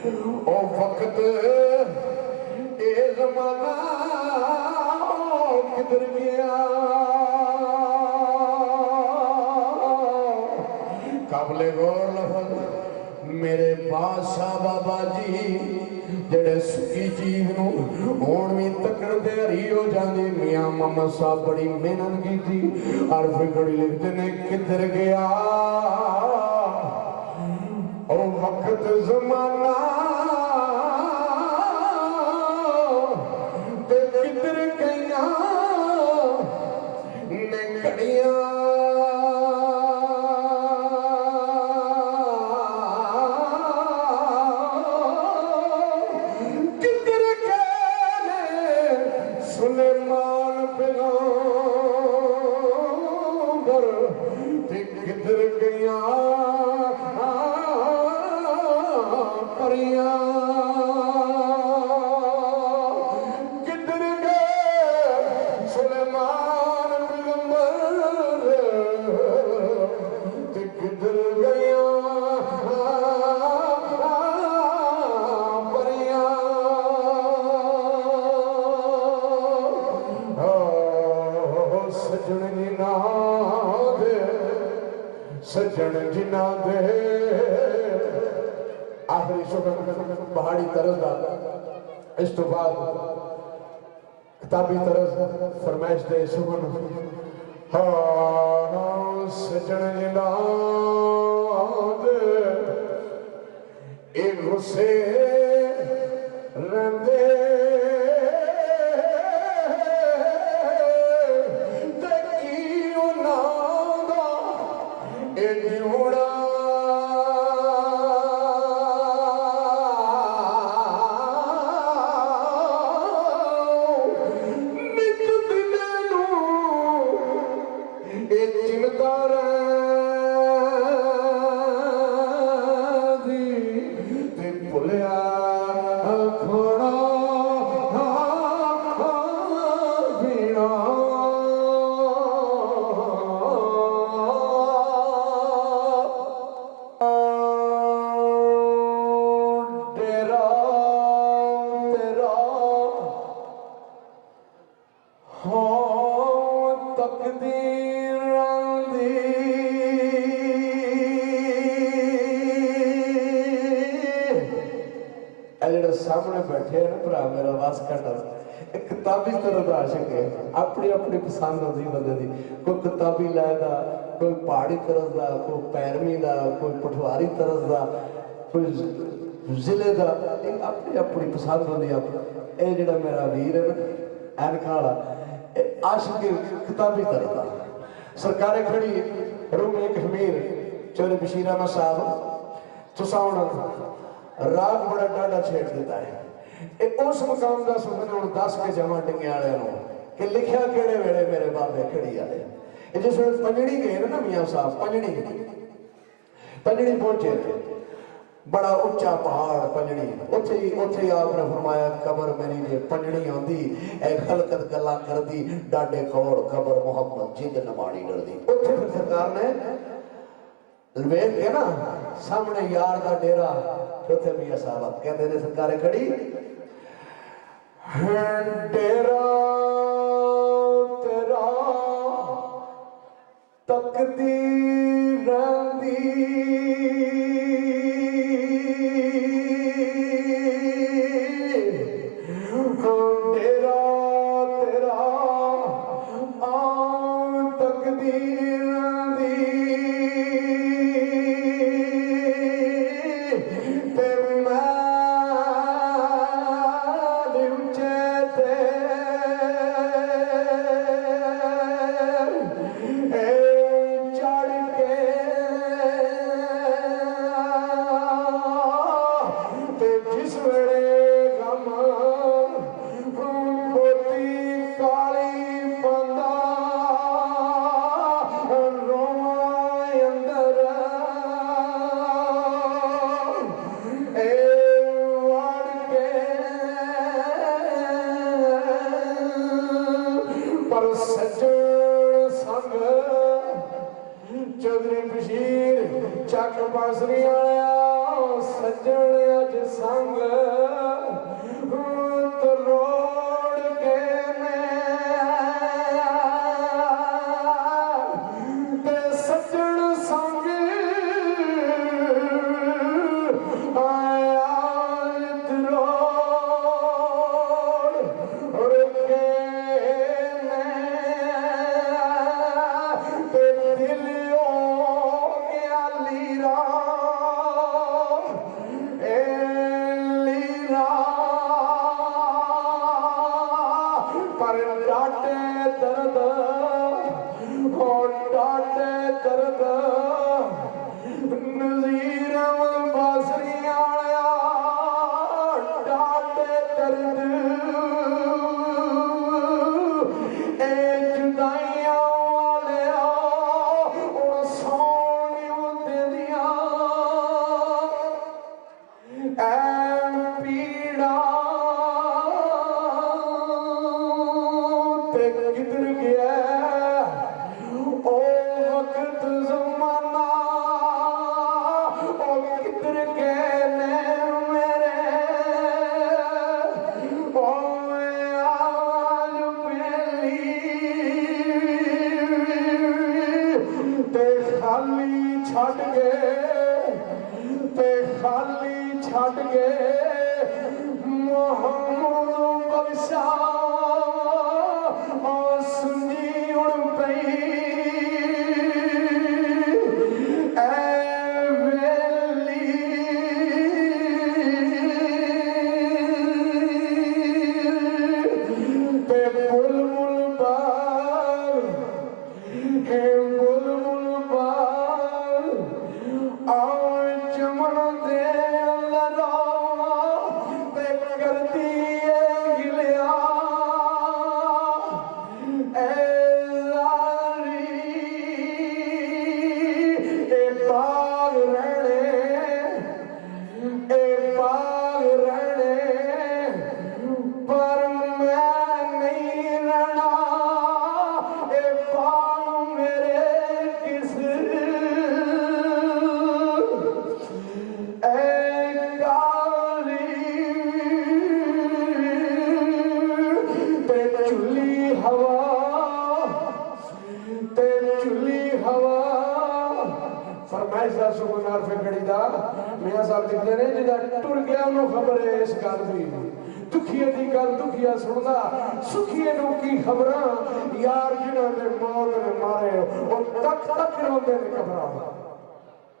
ओ वक्त ए जमाना किधर गया, काबले गौर लफज मेरे बादशाह बाबा जी जेड़े सुखी चीज होण भी तकड़ ते हरी हो जाती। मियां मोहम्मद साहब बड़ी मेहनत की थी और फिर लिखते ने किधर गया ओ वक्त जमाना ते किधर गया ने घड़ियां सुलेमान पैगंबर ते किधर गया परियां किधर गए सुलेमान पैगंबर ते किधर गया सजन जिना दे आखिरी शुक्र पहाड़ी तरस का। इस तो बाद किताबी तरस फरमाइश दे सुगन हाँ सजन जिना दे एक गुस्से रंदे सामने बैठे है ना भरा मेरा वास कट एक किताबी तरह का आशिक है। अपनी अपनी पसंद होती बंदे की, कोई किताबी लैदा, कोई पहाड़ी तरस का, कोई पैरवी का, कोई पठवारी तरस का, कोई जिले का, अपनी अपनी पसंद होती। ये जो मेरा वीर है ना ऐनका वाला आशिक किताबी तरह का। सरकारें खड़ी रूम एक हमीर चोरे बशीर अहमद साहब तुसा राग बड़ा डाढ़ा छेड़ देता है। उस मकाम का सुखने दस के जमा टिंगे वाले कि लिखा केड़े वेले मेरे बाबे खड़ी वाले जिस वे पंजड़ी गए ना मियाँ साहब पंजड़ी पहुंचे बड़ा उच्चा पहाड़ पंजड़ी उथे आपने फरमाया कबर मेरी जे पंजड़ी आंदी ए खलकत गल्ला करदी डाडे कौड़ कबर मोहम्मद जिंद नमाड़ी डरदी। उथे फिर सरकार ने वेख के ना सामने यार का डेरा चौथे मियाँ साहब कहते ने सरकारें खड़ी डेरा तेरा तकदीर डेरा तेरा तकदीर चौधरी बशीर चक बांसुरी आया सजन अज संग तरोड़ के ते सजन संग आया तरोड़ के ते दिल हो गया लीरा पर डाटे दर्द और डाटे दर्द नज़ीर बासरिया डाटे दर्द ए जुदाइयां वाले और सोनियों दे दिया ए पीड़ा ते किधर गया ओ वक्त ज़माना ओ किधर गए ने मेरे ओ आज पहली ते खाली छड़ गए ते खाली छड़ गए मोहम्मद बख्शा सुनी उड़ पई ए वेली ते बुलबुल बाग हे बुलबुल बाग आओ चमन दे लड़ा ते करती है गिलिया पर मैं नहीं रहना ए बाग मेरे किस ए गाली ते चुली हवा ते चुली हवा फरमाइश दा सुबनार पे खड़ी दा मियां साहब लिखते ने जिदा टुर गया उन्हों खबर है इस गल दी दुखिए दी गल दुखिया सुनदा सुखिए नूं की खबरां यार जिन्हां दे मौत ने मारे ओ तक तक रोंदे ने खबरां